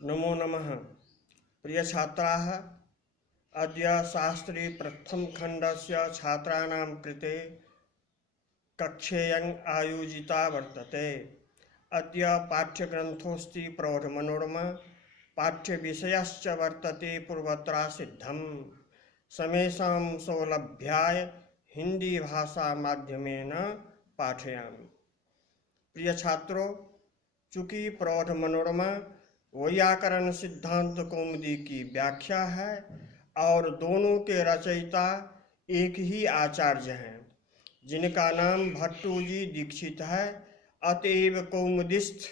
नमो नमः। प्रिय छात्राः, अद्य शास्त्री प्रथम खण्डस्य छात्राणां कृते कक्षेयं आयोजिता वर्तते। अद्य पाठ्यग्रन्थोऽस्ति प्रौढमनोरमा। पाठ्यविषयश्च वर्तते पूर्वत्र सिद्धम्। समेषां सौलभ्याय हिन्दीभाषामाध्यमेन पाठयामि। प्रिय छात्रों, चूँकि प्रौढ़ मनोरमा वैयाकरण सिद्धांत कौमुदी की व्याख्या है और दोनों के रचयिता एक ही आचार्य हैं जिनका नाम भट्टोजी दीक्षित है, अतएव कौमुदिस्थ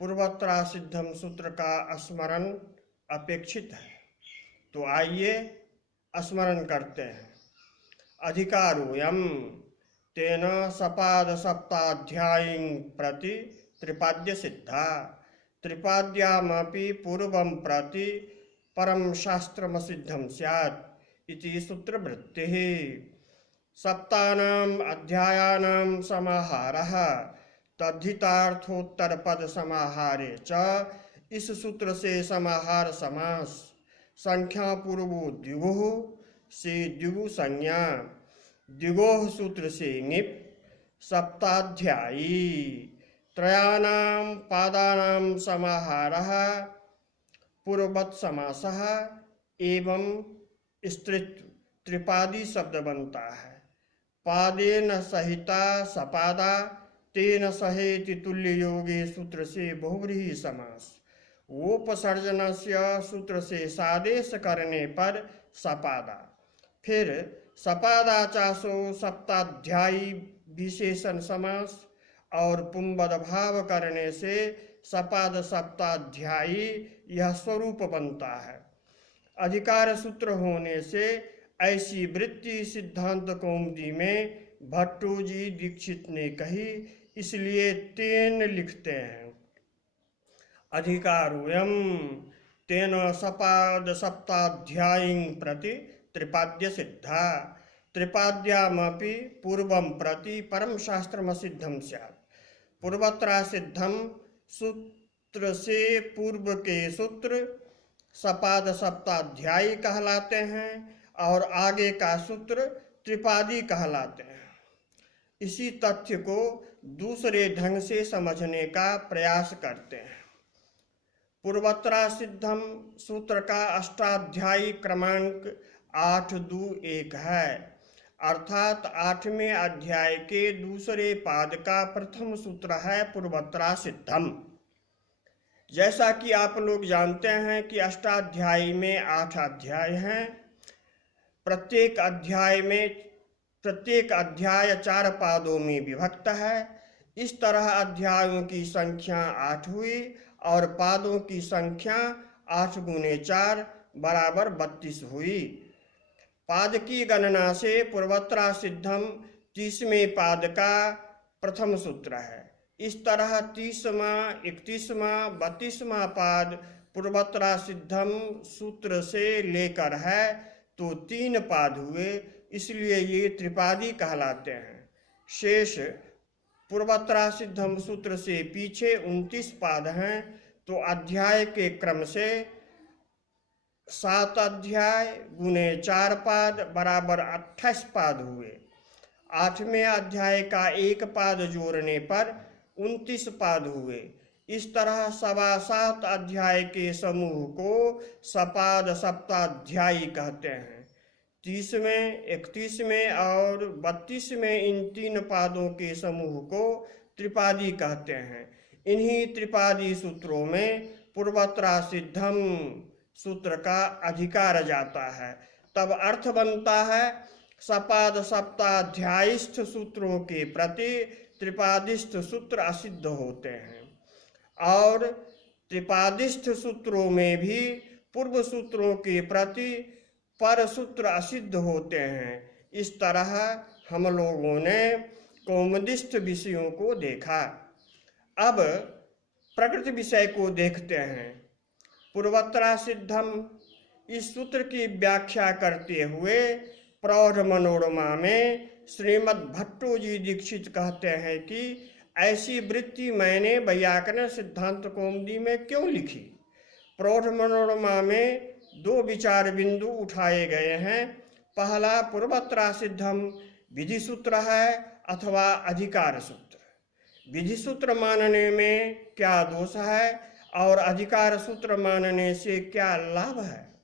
पूर्वत्र सिद्धम सूत्र का स्मरण अपेक्षित है। तो आइए स्मरण करते हैं। अधिकारोऽयं तेन सपाद सप्ताध्यायीं प्रति त्रिपाद्य सिद्धा त्रिपाद्यामपि पूर्वं प्रति परं शास्त्रमसिद्धं स्यात् इति सूत्रवृत्तिः। सप्तानाम् अध्यायानां समाहारः तद्धितार्थोत्तरपद समाहारे च इस सूत्र से समाहार समास संख्या पूर्वो द्विगुः से द्विगु संज्ञा द्विगोः सूत्र से ङिप् सप्ताध्यायी त्रयाणां पादानां समाहारः पूर्ववत् समासः एवं स्त्रीत्व त्रिपादी शब्द बनता है। पादेन सहिता सपादा तेन सहेति तुल्य योगे सूत्र से बहुव्रीहि समास। वोपसर्जनस्य सूत्र से सादेश करने पर सपादा। फिर सपादाचासो सप्ताध्यायी विशेषण समास और पुंबद भाव करने से सपाद सप्ताध्यायी यह स्वरूप बनता है। अधिकार सूत्र होने से ऐसी वृत्ति सिद्धांत कौमुदी में भट्टोजी दीक्षित ने कही, इसलिए तेन लिखते हैं। अधिकारोऽयं तेन सपाद सप्ताध्यायीं प्रति त्रिपाद्य सिद्धा त्रिपाद्यामपि पूर्वं प्रति परम शास्त्रमसिद्धं स्यात्। पूर्वत्र सिद्धम सूत्र से पूर्व के सूत्र सपाद सप्ताध्यायी कहलाते हैं और आगे का सूत्र त्रिपादी कहलाते हैं। इसी तथ्य को दूसरे ढंग से समझने का प्रयास करते हैं। पूर्वत्र सिद्धम सूत्र का अष्टाध्यायी क्रमांक 821 है, अर्थात 8वें अध्याय के दूसरे पाद का प्रथम सूत्र है पूर्वत्र सिद्धम। जैसा कि आप लोग जानते हैं कि अष्टाध्यायी में 8 अध्याय हैं। प्रत्येक अध्याय 4 पादों में विभक्त है। इस तरह अध्यायों की संख्या 8 हुई और पादों की संख्या 8 गुने 4 बराबर 32 हुई। पाद की गणना से पूर्वत्र सिद्धम 30वें पाद का प्रथम सूत्र है। इस तरह 30वां, 31वां, 32वां पाद पूर्वत्र सिद्धम सूत्र से लेकर है तो 3 पाद हुए, इसलिए ये त्रिपादी कहलाते हैं। शेष पूर्वत्र सिद्धम सूत्र से पीछे 29 पाद हैं, तो अध्याय के क्रम से 7 अध्याय गुने 4 पाद बराबर 28 पाद हुए। 8वें अध्याय का 1 पाद जोड़ने पर 29 पाद हुए। इस तरह 7.25 अध्याय के समूह को सपाद सप्ताध्यायी कहते हैं। 30वें, 31वें और 32वें इन 3 पादों के समूह को त्रिपादी कहते हैं। इन्हीं त्रिपादी सूत्रों में पूर्वत्र सिद्धम सूत्र का अधिकार जाता है। तब अर्थ बनता है सपाद सप्ताध्यायीस्थ सूत्रों के प्रति त्रिपादिस्थ सूत्र असिद्ध होते हैं और त्रिपादिस्थ सूत्रों में भी पूर्व सूत्रों के प्रति पर सूत्र असिद्ध होते हैं। इस तरह हम लोगों ने कौमुदिस्थ विषयों को देखा। अब प्रकृति विषय को देखते हैं। पूर्वत्र सिद्धम इस सूत्र की व्याख्या करते हुए प्रौढ़ मनोरमा में श्रीमद् भट्टोजी दीक्षित कहते हैं कि ऐसी वृत्ति मैंने वैयाकरण सिद्धांत कौमुदी में क्यों लिखी। प्रौढ़ मनोरमा में दो विचार बिंदु उठाए गए हैं। पहला पूर्वत्रा सिद्धम विधि सूत्र है अथवा अधिकार सूत्र। विधि सूत्र मानने में क्या दोष है और अधिकार सूत्र मानने से क्या लाभ है।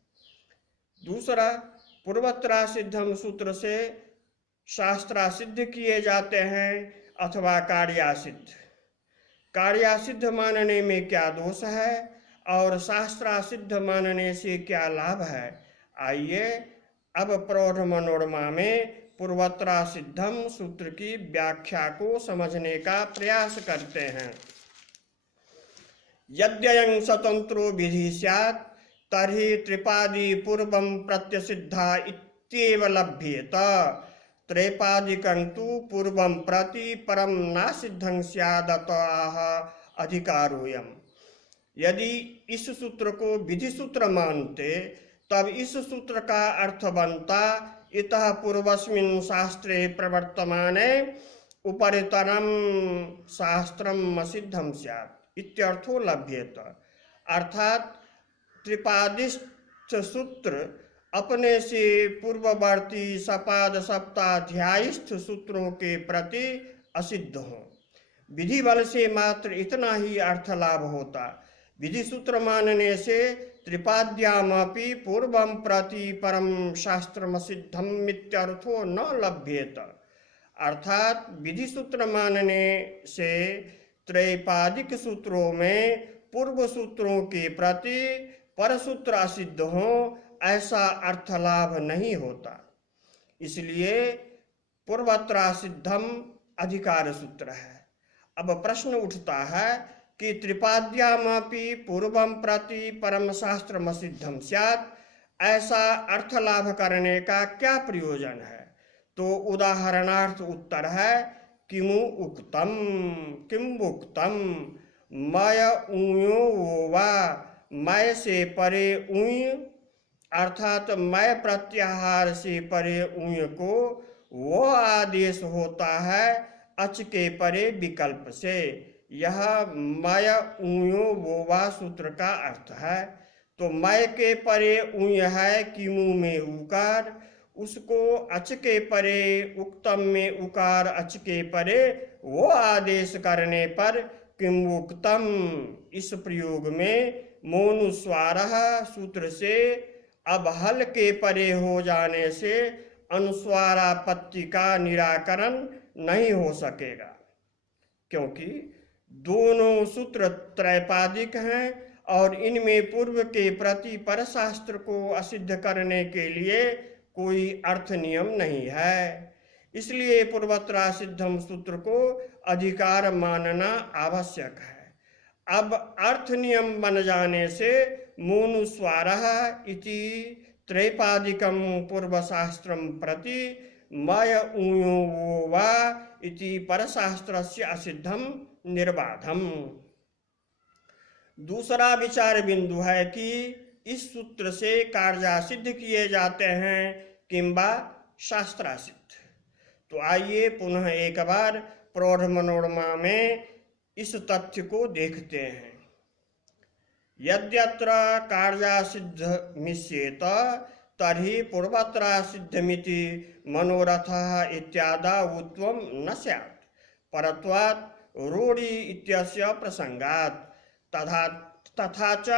दूसरा, पूर्वत्रा सिद्धम सूत्र से शास्त्रासिद्ध किए जाते हैं अथवा कार्यासिद्ध। कार्यासिद्ध मानने में क्या दोष है और शास्त्रासिद्ध मानने से क्या लाभ है। आइए अब प्रौढ़ मनोरमा में पूर्वत्रा सिद्धम सूत्र की व्याख्या को समझने का प्रयास करते हैं। यद्ययं स्वतंत्रो विधि स्यात् तर्हि त्रिपादी पूर्वं प्रत्यसिद्धा इत्येव लभ्येत। त्रैपादिकं तु पूर्वं प्रति परं नासिद्धं स्यादतः अधिकारोऽयम्। यदि इस सूत्र को विधि सूत्र मानते तब इस सूत्र का अर्थ बनता इतः पूर्वस्मिन् शास्त्रे प्रवर्तमाने उपरितरं शास्त्रम् असिद्धं स्यात् इत्यर्थो लभ्येत। अर्थात त्रिपादिस्थ सूत्र अपने से पूर्ववर्ती सपाद सप्ताध्यायस्थ सूत्रों के प्रति असिद्ध हों। विधि बल से मात्र इतना ही अर्थ लाभ होता। विधि सूत्र मानने से त्रिपाद्यामपि पूर्वं प्रति परम शास्त्रमसिद्धम इत्यर्थो न लभ्येत। अर्थात विधि सूत्र मानने से त्रैपादिक सूत्रों में पूर्व सूत्रों के प्रति परसूत्र असिद्ध हो ऐसा अर्थ लाभ नहीं होता। इसलिए पूर्वत्रा सिद्धम अधिकार सूत्र है। अब प्रश्न उठता है कि त्रिपाद्यामपि पूर्वं प्रति परम शास्त्रमसिद्धं स्यात्, ऐसा अर्थ लाभ करने का क्या प्रयोजन है। तो उदाहरणार्थ उत्तर है किमु उक्तम किम उक्तम मय ऊयो वा। मय से परे ऊय अर्थात मय प्रत्याहार से परे ऊय को वो आदेश होता है अच के परे विकल्प से। यह मय ऊयो वो वा सूत्र का अर्थ है। तो मय के परे ऊय है किमु में उकार, उसको अच के परे उक्तम में उकार अच के परे वो आदेश करने पर किमुक्तम इस प्रयोग में मोनुस्वारः सूत्र से अब हल के परे हो जाने से अनुस्वारापत्ति का निराकरण नहीं हो सकेगा, क्योंकि दोनों सूत्र त्रैपादिक हैं और इनमें पूर्व के प्रति परशास्त्र को असिद्ध करने के लिए कोई अर्थ नियम नहीं है। इसलिए पूर्वत्रा सिद्धम सूत्र को अधिकार मानना आवश्यक है। अब अर्थ नियम बन जाने से मोनुस्वारः इति त्रैपादिकं पूर्वशास्त्रं प्रति मय ऊयो वो वा इति परशास्त्रस्य असिद्धम निर्बाधम। दूसरा विचार बिंदु है कि इस सूत्र से कार्यासिद्ध किए जाते हैं किंबा शास्त्रासिद्ध। तो आइए पुनः एक बार प्रौढ़ मनोरमा में इस तथ्य को देखते हैं। यद्यत्र कार्यासिद्ध मिश्येत तर्हि पूर्वत्रा सिद्धमिति मनोरथः इत्यादावुत्वं न स्यात् परत्वात् रूढि इत्यस्य प्रसंगात्। तथा च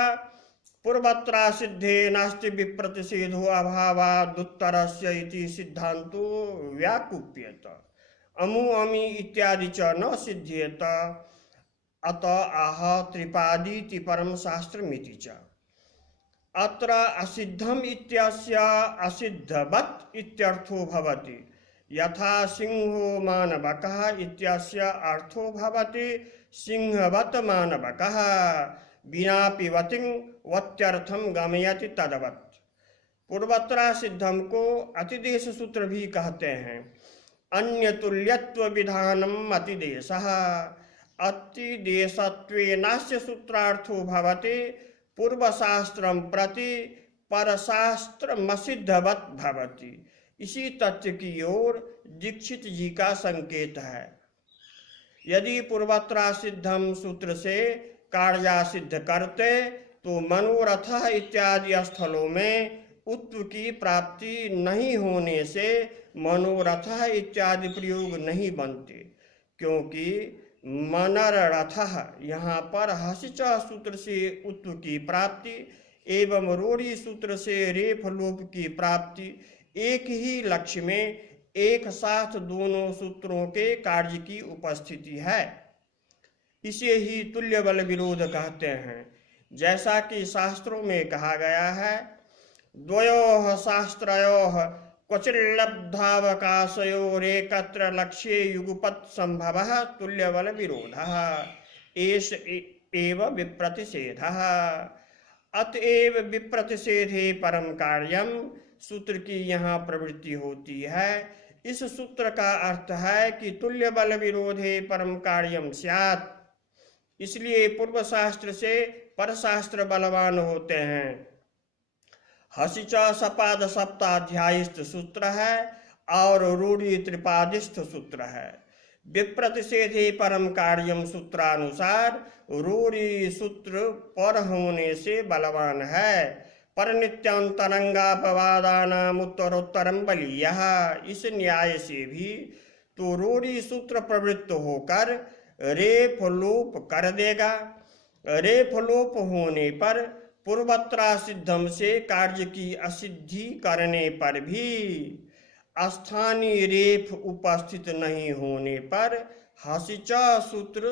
पूर्वत्रा सिद्धे नास्ति विप्रतिषेधो अभावादुत्तरस्य इति सिद्धांतो व्याकुप्येत। अमु अमि इत्यादि च न सिद्ध्येत अत आह त्रिपादीति परम शास्त्रमिति च। अत्र असिद्धम इत्यस्य असिद्धवत् इत्यर्थो भवति। यथा सिंहो मानवकः इत्यस्य अर्थो भवति सिंहवत् मानवकः बिना पिबतिं वत्यर्थं गमयति तदवत्। पूर्वत्रा सिद्धम को अतिदेश सूत्र भी कहते हैं। अन्य तुल्यत्व विधानम अतिदेशः। अतिदेशत्वेनास्य सूत्रार्थो भवति पूर्वशास्त्रं प्रति परशास्त्रमसिद्धवत् भवति। इसी तथ्य की ओर दीक्षित जी का संकेत है। यदि पूर्वत्रा सिद्धम सूत्र से कार्या सिद्ध करते तो मनोरथ इत्यादि स्थलों में उत्व की प्राप्ति नहीं होने से मनोरथ इत्यादि प्रयोग नहीं बनते, क्योंकि मनरथ यहाँ पर हसिच सूत्र से उत्व की प्राप्ति एवं रोड़ी सूत्र से रेफ लोप की प्राप्ति एक ही लक्ष्य में एक साथ दोनों सूत्रों के कार्य की उपस्थिति है। इसे ही तुल्य बल विरोध कहते हैं। जैसा कि शास्त्रों में कहा गया है, द्वयोः शास्त्रयोः क्वचिल्लब्धावकाशयोरेकत्र लक्ष्ये युगपत् संभवः तुल्य बल विरोधः एष एव विप्रतिषेधः। अतएव विप्रतिषेधे परम कार्यम सूत्र की यहाँ प्रवृत्ति होती है। इस सूत्र का अर्थ है कि तुल्य बल विरोधे परम कार्यम स्यात्, इसलिए पूर्व शास्त्र से पर शास्त्र बलवान होते हैं। हसिच सपाद सप्ताध्यायिस्थ सूत्र है और रूढ़ी त्रिपादिस्थ सूत्र है। विप्रतिषेधे परम कार्यम सूत्रानुसार रूढ़ी सूत्र पर होने से बलवान है। पर नित्यांतरंगापवादानाम उत्तरोत्तरम बलीयः, इस न्याय से भी तो रूढ़ी सूत्र प्रवृत्त होकर रेफ लोप कर देगा। रेफ लोप होने पर पूर्वत्रा सिद्धम से कार्य की असिद्धि करने पर भी स्थानीय रेफ उपस्थित नहीं होने पर हसिचा सूत्र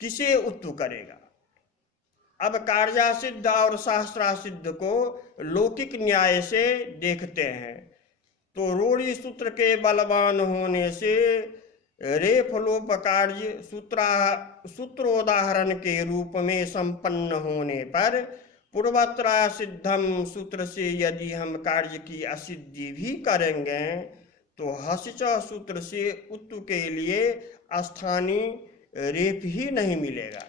किसे उत्तु करेगा। अब कार्यासिद्ध और शास्त्रासिद्ध को लौकिक न्याय से देखते हैं तो रूढ़ी सूत्र के बलवान होने से रेफ लोप कार्य सूत्रोदाहरण के रूप में संपन्न होने पर पूर्वत्रा सिद्धम सूत्र से यदि हम कार्य की असिद्धि भी करेंगे तो हसिच सूत्र से उत्तु के लिए स्थानीय रेफ ही नहीं मिलेगा।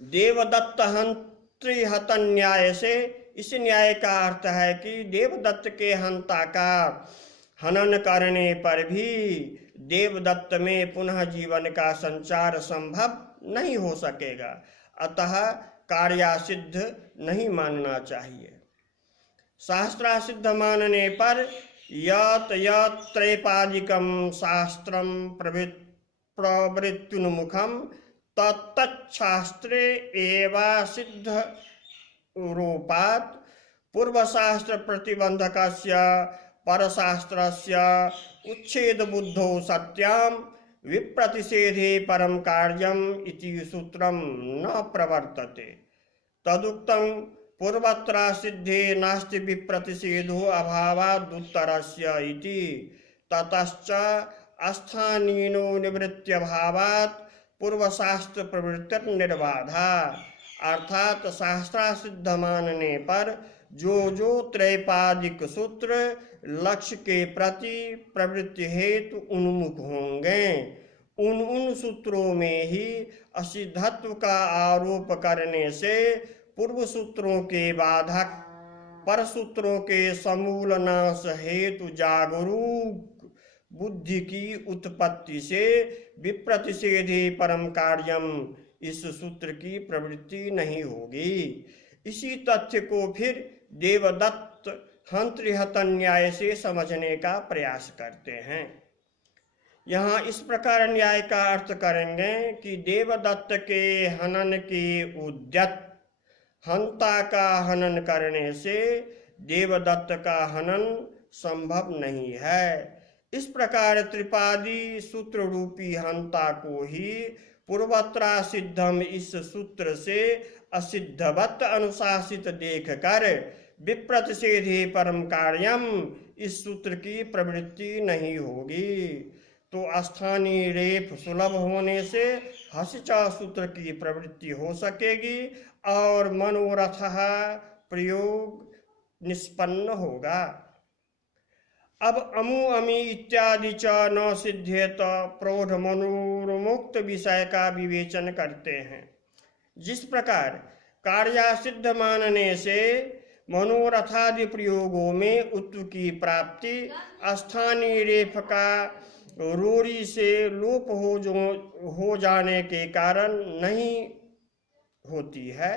देवदत्त हंत्रिहत न्याय से इस न्याय का अर्थ है कि देवदत्त के हंता का हनन करने पर भी देवदत्त में पुनः जीवन का संचार संभव नहीं हो सकेगा, अतः कार्यासिद्ध नहीं मानना चाहिए। शास्त्रासिद्ध मानने पर यत् त्रैपादिकं शास्त्रं प्रवृत्त्युन्मुखं तत्तच्छास्त्रे एवा सिद्ध रूपात् पूर्वशास्त्र प्रतिबंधकस्य परशास्त्रस्य उच्छेद बुद्धौ सत्यां विप्रतिषेधे परम कार्यम इति सूत्रम न प्रवर्तते। तदुक्तं पूर्वत्रा सिद्धे नास्ति विप्रतिषेधो अभावादुत्तरस्य इति। ततश्च अस्थानीनो निवृत्त्यभावात् पूर्वशास्त्र प्रवृत्ति निर्बाधा, अर्थात शास्त्रासिद्ध मानने पर जो त्रैपादिक सूत्र लक्ष्य के प्रति प्रवृत्ति हेतु उन्मुख होंगे उन सूत्रों में ही असिद्धत्व का आरोप करने से पूर्व सूत्रों के बाधक पर सूत्रों के समूल नाश हेतु जागरूक बुद्धि की उत्पत्ति से विप्रतिषेधे परम कार्यम इस सूत्र की प्रवृत्ति नहीं होगी। इसी तथ्य को फिर देवदत्त हंत्रिहत न्याय से समझने का प्रयास करते हैं। यहाँ इस प्रकार न्याय का अर्थ करेंगे कि देवदत्त के हनन के उद्यत हंता का हनन करने से देवदत्त का हनन संभव नहीं है। इस प्रकार त्रिपादी सूत्र रूपी हंता को ही पूर्वत्रा सिद्धम इस सूत्र से असिद्धवत अनुशासित देख कर विप्रतिषेधे परम कार्यम इस सूत्र की प्रवृत्ति नहीं होगी। तो स्थानीय रेफ सुलभ होने से हसिचा सूत्र की प्रवृत्ति हो सकेगी और मनोरथ प्रयोग निष्पन्न होगा। अब अमु अमी इत्यादि च न सिद्धेत प्रौढ़ मनोर्मुक्त विषय का विवेचन करते हैं। जिस प्रकार कार्यासिद्ध मानने से मनोरथादि प्रयोगों में उत्व की प्राप्ति स्थानीय रेफ का रूढ़ी से लोप हो जाने के कारण नहीं होती है,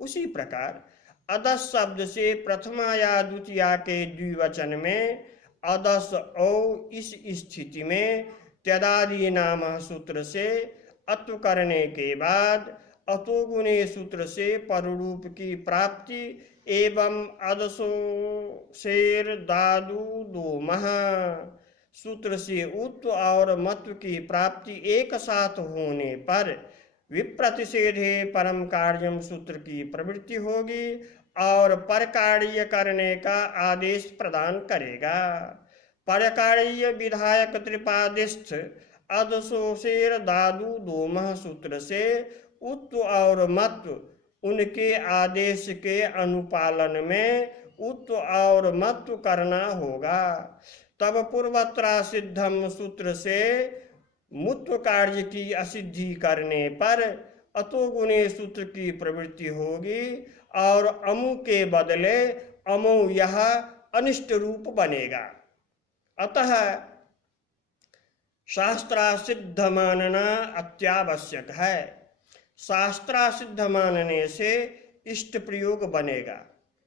उसी प्रकार अदस शब्द से प्रथमा या द्वितीया के द्विवचन में अदस औ इस स्थिति में त्यदादि नाम सूत्र से अत्व करने के बाद अतोगुणे सूत्र से पररूप की प्राप्ति एवं अदसो शेर दादू दो महा सूत्र से उत्व और मत्व की प्राप्ति एक साथ होने पर विप्रतिषेधे परम कार्यम सूत्र की प्रवृत्ति होगी और परकार्य करने का आदेश प्रदान करेगा। परकार्य विधायक त्रिपादिस्थ अदसोशेर दादू दोमह सूत्र से उत्व और मत्व उनके आदेश के अनुपालन में उत्व और मत्व करना होगा। तब पूर्वत्रा सिद्धम सूत्र से मुत्व कार्य की असिद्धि करने पर अतोगुणे सूत्र की प्रवृत्ति होगी और अमु के बदले अमो यह अनिष्ट रूप बनेगा। अतः शास्त्रासिद्ध मानना अत्यावश्यक है। शास्त्रासिद्ध मानने से इष्ट प्रयोग बनेगा,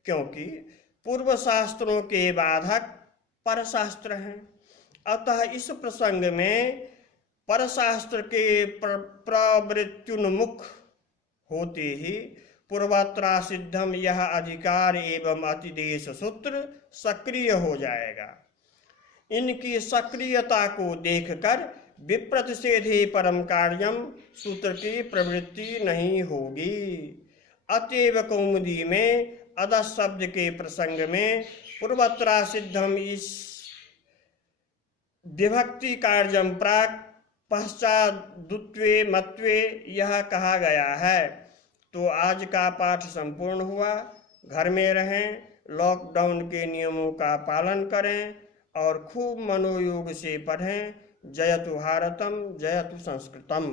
क्योंकि पूर्व शास्त्रों के बाधक पर शास्त्र हैं। अतः इस प्रसंग में परशास्त्र के प्रवृत्त्युन्मुख होते ही पूर्वत्रा सिद्धम यह अधिकार एवं अतिदेश सूत्र सक्रिय हो जाएगा। इनकी सक्रियता को देखकर विप्रतिषेधे परम कार्यम सूत्र की प्रवृत्ति नहीं होगी। अतएव कौमुदी में अदस शब्द के प्रसंग में पूर्वत्रा सिद्धम इस विभक्ति कार्यम प्राक पश्चात द्वित्वे मत्वे यह कहा गया है। तो आज का पाठ संपूर्ण हुआ। घर में रहें, लॉकडाउन के नियमों का पालन करें और खूब मनोयोग से पढ़ें। जयतु भारतम, जयतु संस्कृतम।